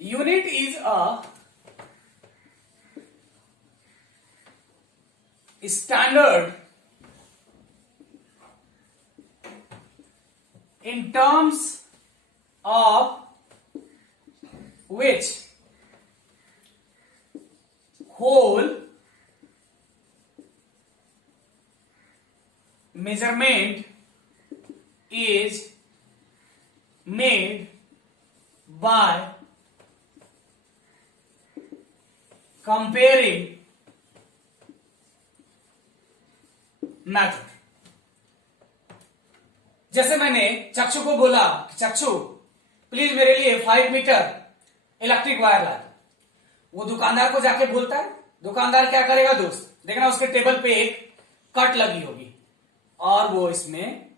Unit is a standard in terms of which whole measurement is made by comparing method. जैसे मैंने चक्षु को बोला, चक्षु प्लीज मेरे लिए 5 मीटर इलेक्ट्रिक वायर ला दो। वो दुकानदार को जाके बोलता है, दुकानदार क्या करेगा दोस्त, देखना उसके टेबल पे एक कट लगी होगी और वो इसमें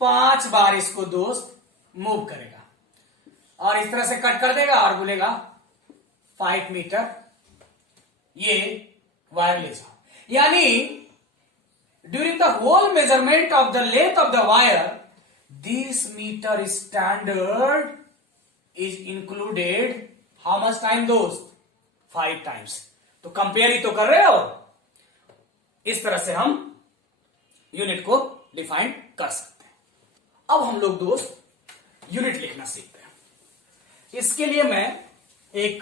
5 बार इसको दोस्त मूव करेगा और इस तरह से कट कर देगा और बोलेगा 5 मीटर ये वायर ले जाओ। यानी during the whole measurement of the length of the wire this metre standard is included how much time दोस्त, 5 टाइम्स। तो कंपेयर ही तो कर रहे हो। इस तरह से हम यूनिट को डिफाइन कर सकते हैं। अब हम लोग दोस्त यूनिट लिखना सीखते हैं। इसके लिए मैं एक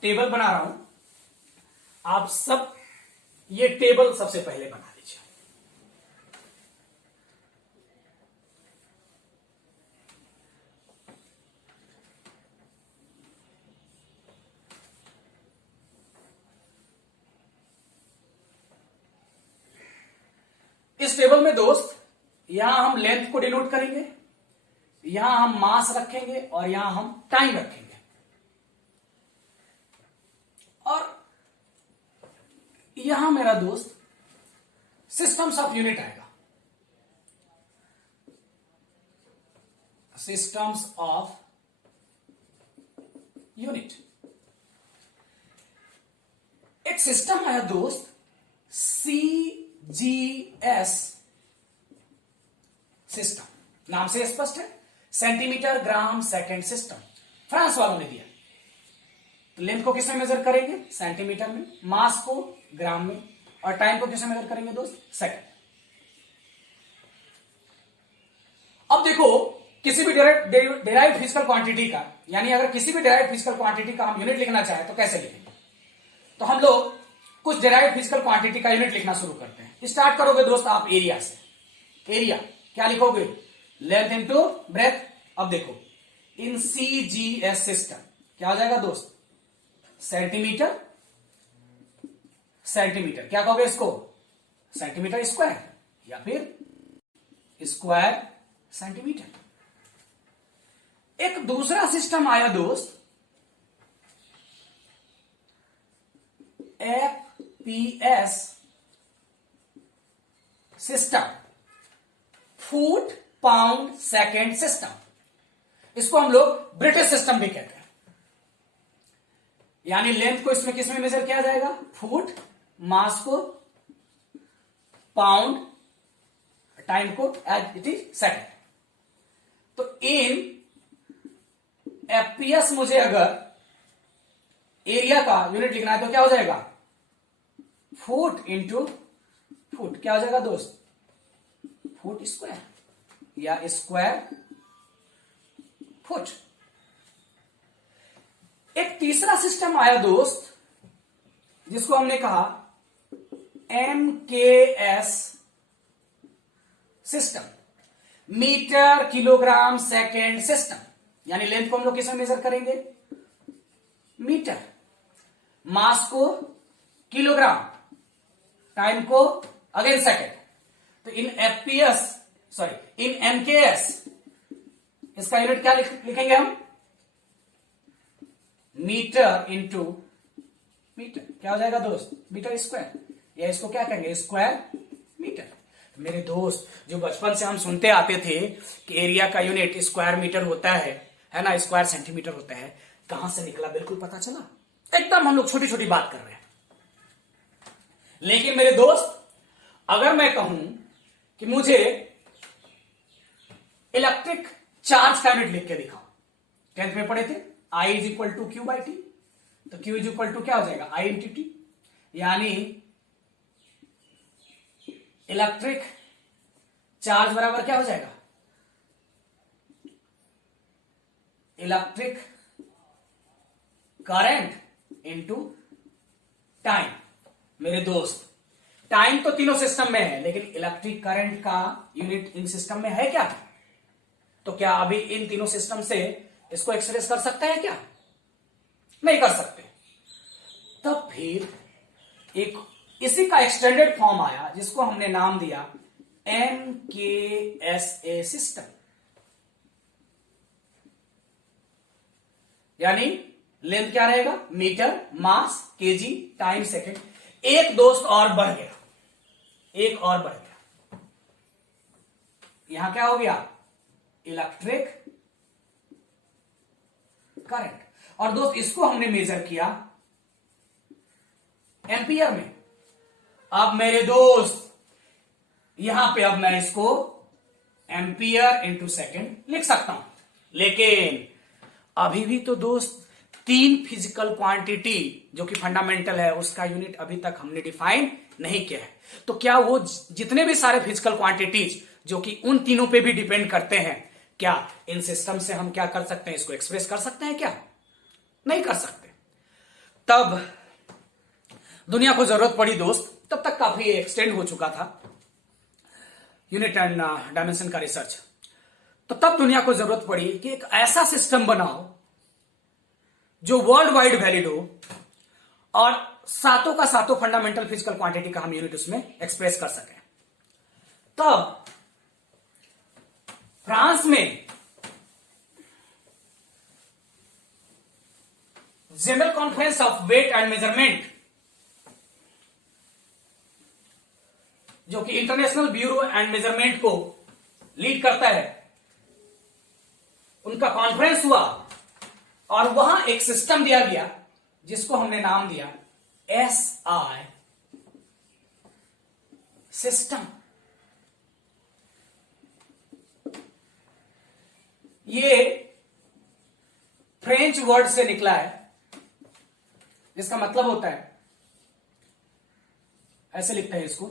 टेबल बना रहा हूं। आप सब ये टेबल सबसे पहले बना लीजिए। इस टेबल में दोस्त यहां हम लेंथ को डिनोट करेंगे, यहां हम मास रखेंगे और यहां हम टाइम रखेंगे। और यहां मेरा दोस्त सिस्टम्स ऑफ यूनिट आएगा, सिस्टम्स ऑफ यूनिट। एक सिस्टम आया दोस्त CGS सिस्टम, नाम से स्पष्ट है, centimetre gram second system. France वालों ने दिया। तो लेंथ को किसमें मेजर करेंगे, सेंटीमीटर में, मास को ग्राम में और टाइम को किसमें मेजर करेंगे दोस्त, सेकंड। अब देखो किसी भी डेराइव्ड फिजिकल क्वांटिटी का, यानी अगर किसी भी डेराइव्ड फिजिकल क्वांटिटी का हम यूनिट लिखना चाहे तो कैसे लिखेंगे। तो हम लोग कुछ डेराइव्ड फिजिकल क्वांटिटी का यूनिट लिखना शुरू करते हैं। स्टार्ट करोगे दोस्त आप एरिया से। एरिया क्या लिखोगे, लेंथ इंटू ब्रेथ। अब देखो इन CGS सिस्टम क्या हो जाएगा दोस्त, सेंटीमीटर सेंटीमीटर, क्या कहोगे इसको, सेंटीमीटर स्क्वायर या फिर स्क्वायर सेंटीमीटर। एक दूसरा सिस्टम आया दोस्त FPS system, foot pound second system. इसको हम लोग ब्रिटिश सिस्टम भी कहते हैं। यानी लेंथ को इसमें किसमें मेजर किया जाएगा, फुट, मास को पाउंड, टाइम को एज इट इज सेकेंड। तो इन FPS मुझे अगर एरिया का यूनिट लिखना है तो क्या हो जाएगा, फुट इंटू फुट, क्या हो जाएगा दोस्त, फुट स्क्वायर या स्क्वायर फुट। एक तीसरा सिस्टम आया दोस्त जिसको हमने कहा MKS system, metre kilogram second system. यानी लेंथ को हम लोग किसमें मेजर करेंगे, मीटर, मास को किलोग्राम, टाइम को अगेन सेकेंड। तो इन MKS इसका यूनिट क्या लिखेंगे हम, मीटर इंटू मीटर, क्या हो जाएगा दोस्त, मीटर स्क्वायर, या इसको क्या कहेंगे, स्क्वायर मीटर। मेरे दोस्त जो बचपन से हम सुनते आते थे कि एरिया का यूनिट स्क्वायर मीटर होता है ना, स्क्वायर सेंटीमीटर होता है, कहां से निकला बिल्कुल पता चला। एकदम हम लोग छोटी छोटी बात कर रहे हैं। लेकिन मेरे दोस्त अगर मैं कहूं कि मुझे इलेक्ट्रिक चार्ज का यूनिट लिख के दिखाओ, 10th में पढ़े थे, I is equal to Q by T. तो Q इज इक्वल टू क्या हो जाएगा, I इंटू टी, यानी इलेक्ट्रिक चार्ज बराबर क्या हो जाएगा, इलेक्ट्रिक करंट इनटू टाइम। मेरे दोस्त टाइम तो तीनों सिस्टम में है, लेकिन इलेक्ट्रिक करंट का यूनिट इन सिस्टम में है क्या? तो क्या अभी इन तीनों सिस्टम से इसको एक्सप्रेस कर सकते हैं क्या? नहीं कर सकते। तब फिर एक इसी का एक्सटेंडेड फॉर्म आया जिसको हमने नाम दिया NKSA सिस्टम, यानी लेंथ क्या रहेगा, मीटर, मास, केजी, टाइम, सेकेंड। एक दोस्त और बढ़ गया, एक और बढ़ गया, यहां क्या हो गया, इलेक्ट्रिक करंट। और दोस्त इसको हमने मेजर किया एम्पियर में। अब मेरे दोस्त यहां पे अब मैं इसको एम्पियर इंटू सेकेंड लिख सकता हूं, लेकिन अभी भी तो दोस्त तीन फिजिकल क्वांटिटी जो कि फंडामेंटल है उसका यूनिट अभी तक हमने डिफाइन नहीं किया है। तो क्या वो जितने भी सारे फिजिकल क्वांटिटीज जो कि उन तीनों पे भी डिपेंड करते हैं, क्या इन सिस्टम से हम क्या कर सकते हैं, इसको एक्सप्रेस कर सकते हैं क्या? नहीं कर सकते। तब दुनिया को जरूरत पड़ी दोस्त, तब तक काफी एक्सटेंड हो चुका था यूनिट एंड डायमेंशन का रिसर्च। तो तब दुनिया को जरूरत पड़ी कि एक ऐसा सिस्टम बनाओ जो वर्ल्ड वाइड वैलिड हो और सातों का सातों फंडामेंटल फिजिकल क्वांटिटी का हम यूनिट उसमें एक्सप्रेस कर सकें। तब फ्रांस में general conference of weight and measurement, जो कि इंटरनेशनल ब्यूरो एंड मेजरमेंट को लीड करता है, उनका कॉन्फ्रेंस हुआ और वहां एक सिस्टम दिया गया जिसको हमने नाम दिया SI सिस्टम। ये फ्रेंच वर्ड से निकला है जिसका मतलब होता है, ऐसे लिखते हैं इसको,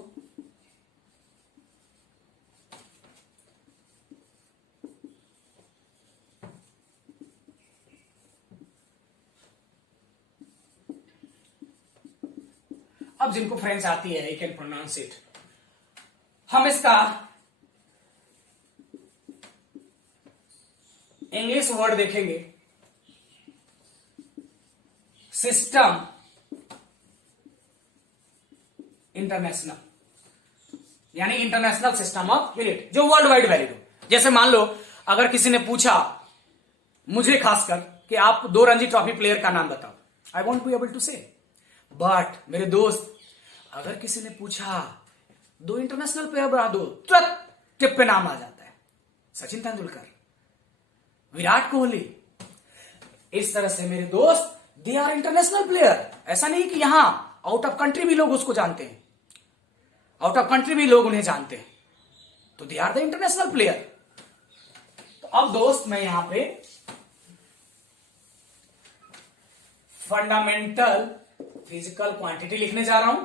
अब जिनको फ्रेंच आती है यू कैन प्रोनाउंस इट। हम इसका इंग्लिश वर्ड देखेंगे, सिस्टम इंटरनेशनल, यानी इंटरनेशनल सिस्टम ऑफ यूनिट जो वर्ल्ड वाइड वैलिड हो। जैसे मान लो अगर किसी ने पूछा मुझे खासकर कि आप 2 रणजी ट्रॉफी प्लेयर का नाम बताओ, I want be able to say. But मेरे दोस्त अगर किसी ने पूछा 2 इंटरनेशनल प्लेयर बता दो, तुरंत टिप पे नाम आ जाता है, सचिन तेंदुलकर, विराट कोहली। इस तरह से मेरे दोस्त दे आर इंटरनेशनल प्लेयर। ऐसा नहीं कि यहां आउट ऑफ कंट्री भी लोग उसको जानते हैं, आउट ऑफ कंट्री भी लोग उन्हें जानते हैं, तो they are the international player. तो अब दोस्त मैं यहां पे फंडामेंटल फिजिकल क्वांटिटी लिखने जा रहा हूं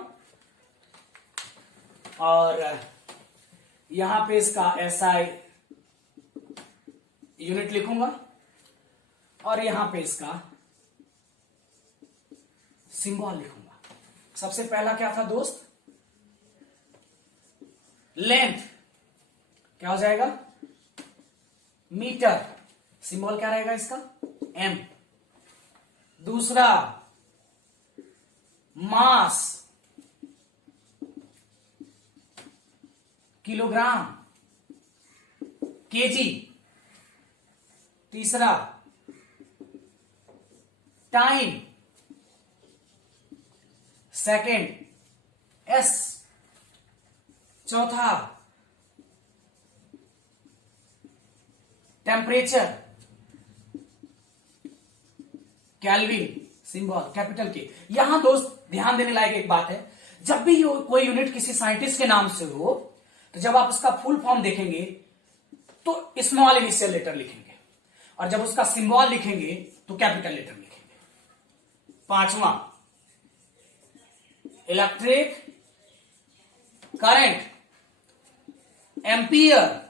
और यहां पे इसका SI यूनिट लिखूंगा और यहां पे इसका सिंबल लिखूंगा। सबसे पहला क्या था दोस्त, लेंथ क्या हो जाएगा, मीटर, सिंबल क्या रहेगा इसका, M। दूसरा मास, किलोग्राम, केजी। तीसरा टाइम, सेकेंड S। चौथा टेम्परेचर, केल्विन, सिंबल कैपिटल के। यहां दोस्त ध्यान देने लायक एक बात है, जब भी कोई यूनिट किसी साइंटिस्ट के नाम से हो तो जब आप उसका फुल फॉर्म देखेंगे तो स्मॉल इनिशियल लेटर लिखेंगे और जब उसका सिंबल लिखेंगे तो कैपिटल लेटर लिखेंगे। पांचवा, इलेक्ट्रिक करंट, एम्पियर,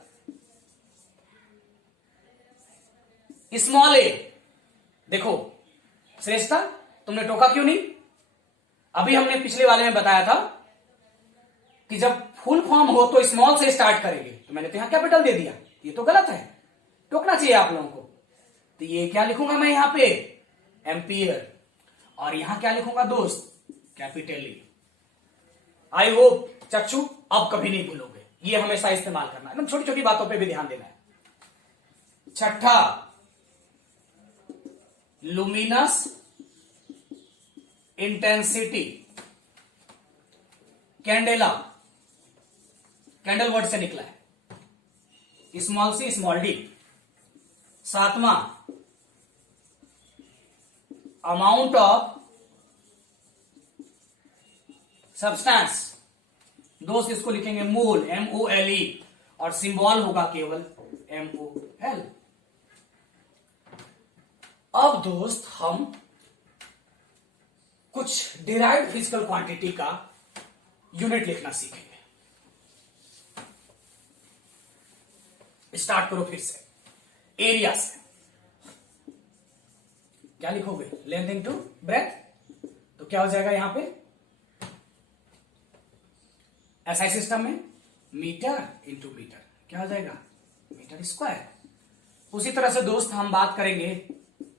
स्मॉल ए। देखो श्रेष्ठा, तुमने टोका क्यों नहीं? अभी हमने पिछले वाले में बताया था कि जब फुल फॉर्म हो तो स्मॉल से स्टार्ट करेंगे, तो मैंने तो यहां कैपिटल दे दिया, ये तो गलत है, टोकना चाहिए आप लोगों को। तो ये क्या लिखूंगा मैं यहां पे? एम्पियर। और यहां क्या लिखूंगा दोस्त? Capital E. आई होप चक्षु अब कभी नहीं भूलोगे, ये हमेशा इस्तेमाल करना, एकदम छोटी छोटी बातों पे भी ध्यान देना है। छठा, luminous intensity, candela, candle word से निकला है, स्मॉल सी स्मॉल डी। सातवां, अमाउंट ऑफ सब्सटेंस, दोस्त इसको लिखेंगे मोल, MOLE, और सिंबल होगा केवल MOL। अब दोस्त हम कुछ डिराइव्ड फिजिकल क्वांटिटी का यूनिट लिखना सीखेंगे। स्टार्ट करो फिर से, एरिया से। क्या लिखोगे? लेंथ इनटू ब्रेथ, तो क्या हो जाएगा यहां पे? एसआई सिस्टम में मीटर इंटू मीटर, क्या हो जाएगा? Metre square. उसी तरह से दोस्त हम बात करेंगे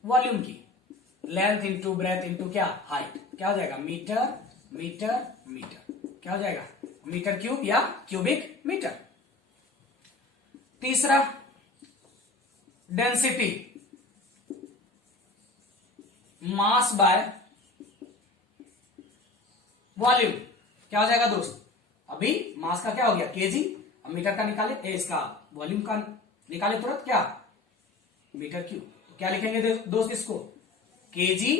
वॉल्यूम की, लेंथ इंटू ब्रेथ इंटू क्या? हाइट, क्या हो जाएगा? मीटर मीटर मीटर, क्या हो जाएगा? मीटर क्यूब या क्यूबिक मीटर। तीसरा, डेंसिटी, मास बाय वॉल्यूम, क्या हो जाएगा दोस्त? अभी मास का क्या हो गया? केजी, अब मीटर का निकाले, इसका वॉल्यूम का निकाले तुरंत, क्या? Metre cube. तो क्या लिखेंगे दोस्त इसको? केजी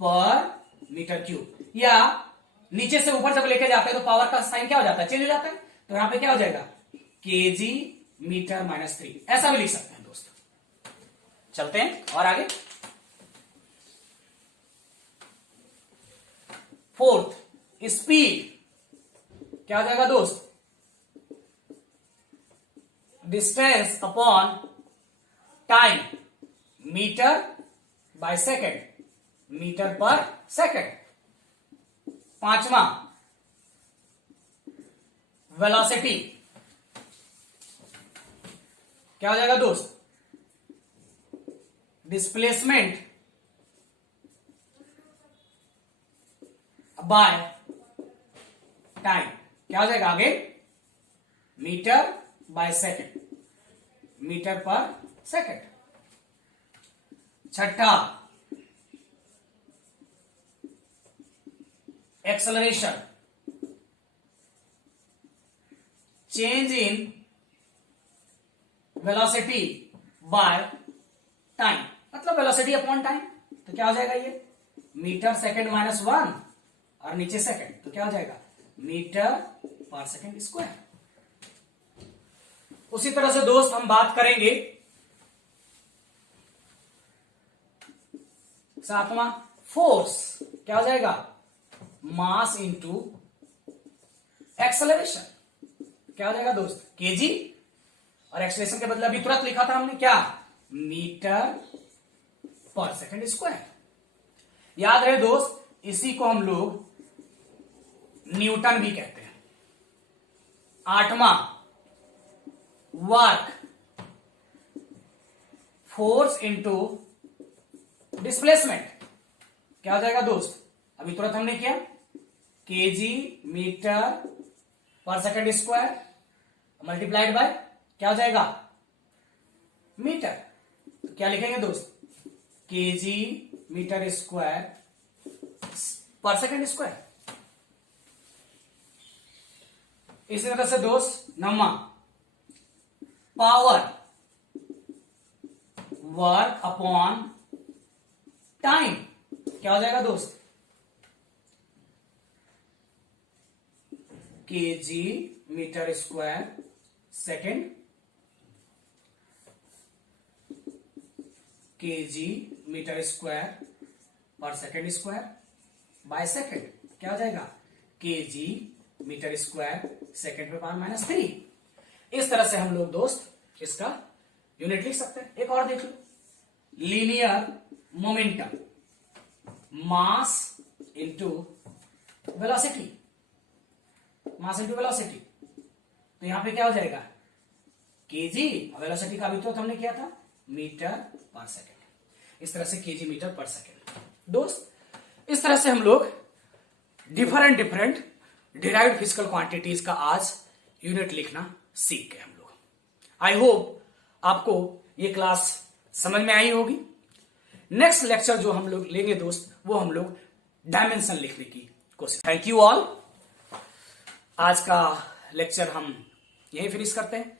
पर मीटर क्यूब, या नीचे से ऊपर जब लेके जाते हैं तो पावर का साइन क्या हो जाता है? चेंज हो जाता है, तो यहां पे क्या हो जाएगा? केजी मीटर -3, ऐसा भी लिख सकते हैं दोस्त। चलते हैं और आगे। फोर्थ, स्पीड, क्या हो जाएगा दोस्त? Distance upon time, metre by second, metre पर सेकेंड। पांचवा, वेलोसिटी, क्या हो जाएगा दोस्त? डिस्प्लेसमेंट बाय टाइम, क्या हो जाएगा आगे? मीटर बाय सेकेंड, मीटर पर सेकेंड। छठा, acceleration, change in velocity by time, मतलब वेलोसिटी अपॉन टाइम, तो क्या हो जाएगा ये? मीटर सेकेंड -1 और नीचे सेकेंड, तो क्या हो जाएगा? मीटर पर सेकेंड स्क्वायर। उसी तरह से दोस्त हम बात करेंगे सातवां, फोर्स, क्या हो जाएगा? मास इंटू एक्सेलरेशन, क्या हो जाएगा दोस्त? केजी, और एक्सेलरेशन के बदले अभी तुरंत लिखा था हमने क्या? मीटर पर सेकेंड स्क्वायर। याद रहे दोस्त, इसी को हम लोग न्यूटन भी कहते हैं। आठवां, वर्क, फोर्स इंटू डिस्प्लेसमेंट, क्या हो जाएगा दोस्त? अभी तुरंत हमने किया, केजी मीटर पर सेकेंड स्क्वायर मल्टीप्लाइड बाय क्या हो जाएगा? मीटर। तो क्या लिखेंगे दोस्त? केजी मीटर स्क्वायर पर सेकेंड स्क्वायर। इसी तरह से दोस्त नौवां, पावर, वर्क अपॉन टाइम, क्या हो जाएगा दोस्त? KG metre square second. kg metre square पर सेकेंड स्क्वायर बाय सेकेंड क्या हो जाएगा, kg मीटर स्क्वायर सेकेंड पे पावर -3। इस तरह से हम लोग दोस्त इसका यूनिट लिख सकते हैं। एक और देख लो, linear momentum mass into velocity, mass into velocity, तो यहां पे क्या हो जाएगा, केजी, वेलोसिटी का भी तो हमने किया था मीटर पर सेकेंड। इस तरह से केजी मीटर पर सेकेंड। दोस्त इस तरह से हम लोग डिफरेंट डिराइव्ड फिजिकल क्वांटिटीज का आज यूनिट लिखना सीख गए हम लोग। आई होप आपको ये क्लास समझ में आई होगी। नेक्स्ट लेक्चर जो हम लोग लेंगे दोस्त, वो हम लोग डायमेंशन लिखने की कोशिश। Thank you all. आज का लेक्चर हम यहीं फिनिश करते हैं।